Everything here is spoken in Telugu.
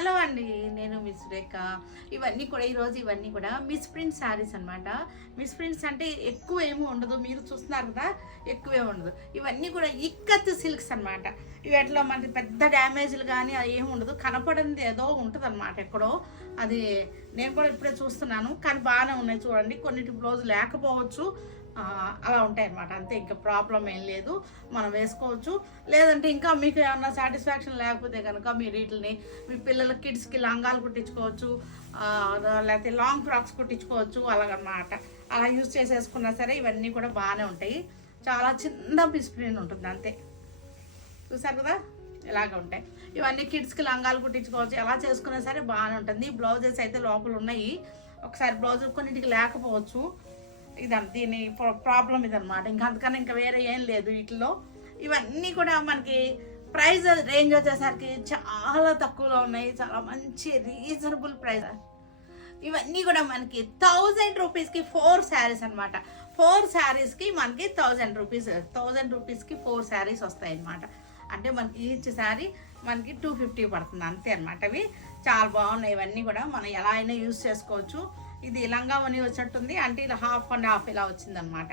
హలో అండి, నేను మిస్ రేఖ. ఇవన్నీ కూడా మిస్ ప్రింట్ శారీస్ అనమాట. మిస్ ప్రింట్స్ అంటే ఎక్కువ ఏమీ ఉండదు, మీరు చూస్తున్నారు కదా, ఎక్కువే ఉండదు. ఇవన్నీ కూడా ఇక్కత్ సిల్క్స్ అనమాట. వీటిలో మనకి పెద్ద డ్యామేజ్లు కానీ అది ఏమి ఉండదు, కనపడింది ఏదో ఉంటుంది అనమాట ఎక్కడో. అది నేను కూడా ఇప్పుడే చూస్తున్నాను, కానీ బాగానే ఉన్నాయి చూడండి. కొన్నిటి బ్లౌజ్ లేకపోవచ్చు, అలా ఉంటాయి అన్నమాట. అంతే, ఇంకా ప్రాబ్లం ఏం లేదు, మనం వేసుకోవచ్చు. లేదంటే ఇంకా మీకు ఏమన్నా సాటిస్ఫాక్షన్ లేకపోతే కనుక మీరు వీటిని మీ పిల్లల కిడ్స్కి లంగాలు కుట్టించుకోవచ్చు, లేకపోతే లాంగ్ ఫ్రాక్స్ కుట్టించుకోవచ్చు, అలాగనమాట. అలా యూజ్ చేసేసుకున్నా సరే ఇవన్నీ కూడా బాగానే ఉంటాయి. చాలా చిన్న బిస్ప్రిన్ ఉంటుంది అంతే. చూసారు కదా, ఇలాగ ఉంటాయి. ఇవన్నీ కిడ్స్కి లంగాలు కుట్టించుకోవచ్చు, ఎలా చేసుకున్నా సరే బాగానే ఉంటుంది. బ్లౌజెస్ అయితే లోపల ఉన్నాయి. ఒకసారి బ్లౌజ్ కొన్నింటికి లేకపోవచ్చు, దీని ప్రాబ్లం ఇదనమాట. ఇంకా అందుకని ఇంకా వేరే ఏం లేదు వీటిలో. ఇవన్నీ కూడా మనకి ప్రైస్ రేంజ్ వచ్చేసరికి చాలా తక్కువలో ఉన్నాయి, చాలా మంచి రీజనబుల్ ప్రైస్. ఇవన్నీ కూడా మనకి 1000 రూపీస్కి 4 శారీస్ అనమాట. 4 శారీస్కి మనకి 1000 రూపీస్, 1000 రూపీస్కి 4 శారీస్ వస్తాయి అనమాట. అంటే మనకి ఈచ్ శారీ మనకి 250 పడుతుంది అంతే అనమాట. అవి చాలా బాగున్నాయి. ఇవన్నీ కూడా మనం ఎలా అయినా యూజ్ చేసుకోవచ్చు. ఇది లంగా వని వచ్చినట్టుంది, అంటే ఇలా హాఫ్ అండ్ హాఫ్ ఇలా వచ్చిందనమాట.